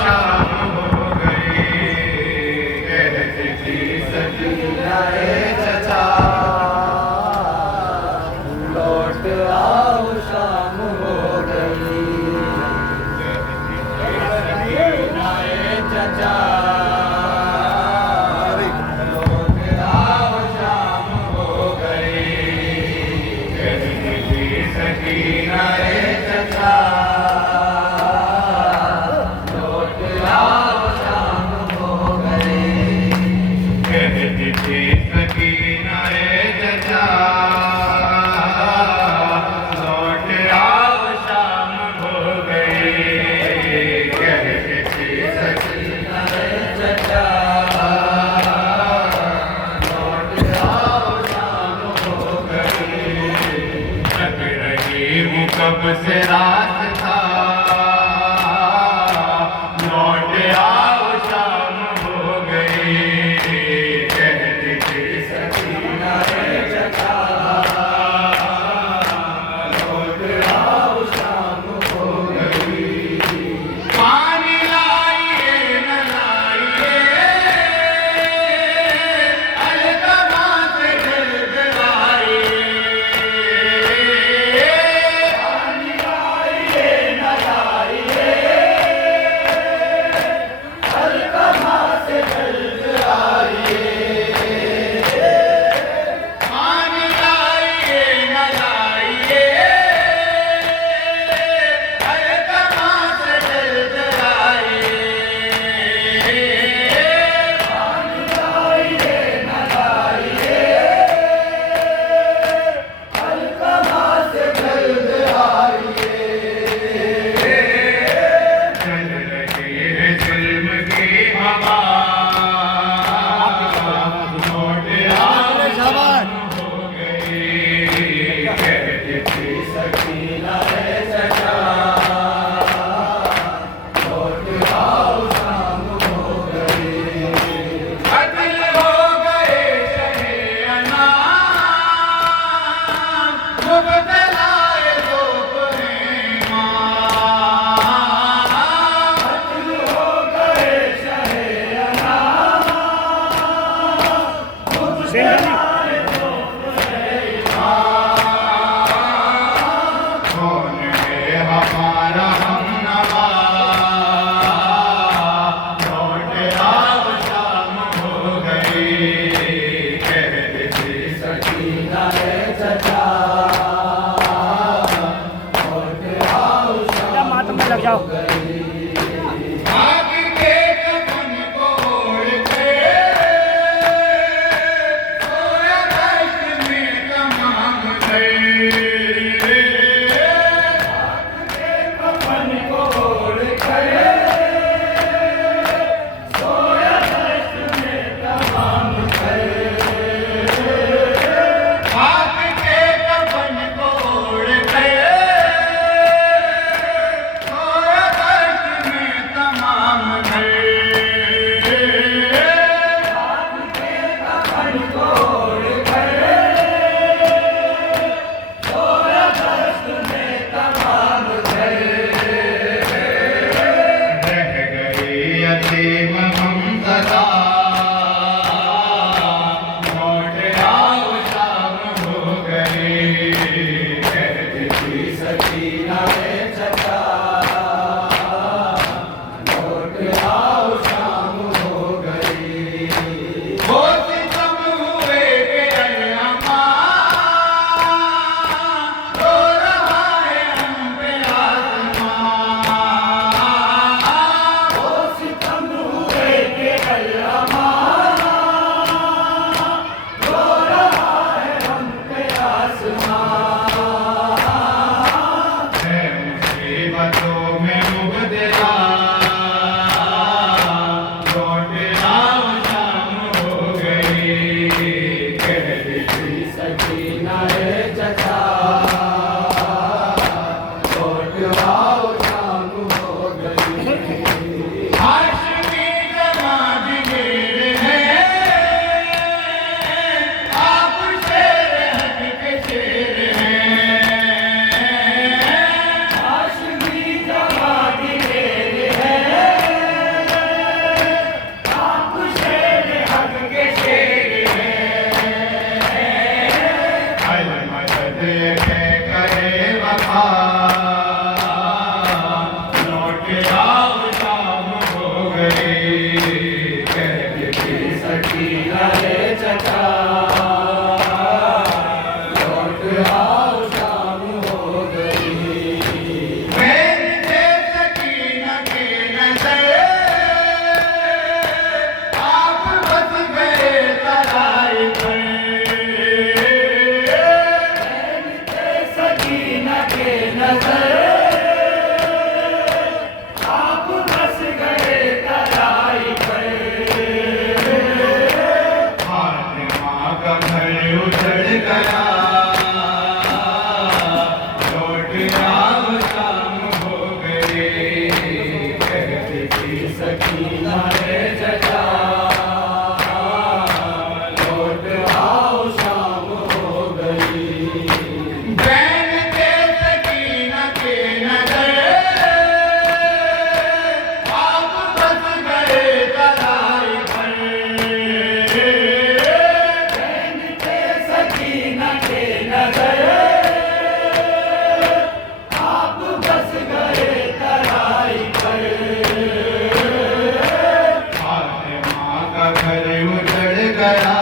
शाम हो गई, कहती थी सकीना ए चचा, लौट आओ शाम हो गई। कहती थी सकीना ए चचा, लौट आओ शाम हो गई। कहती थी सकीना ए चचा, लौट आओ शाम हो गई। कहती थी सकीना ए चचा, लौट आओ शाम हो गई, कहती थी सकीना ए चचा, लौट आओ शाम हो गई। लग रही हूँ कब से रात था, लौट आओ शाम हो गई, कहती थी सकीना ए चचा, लौट आओ शाम हो गई। पानी लाइए न लाइए, अलगमा से गड़गड़ाइए, पानी लाइए गया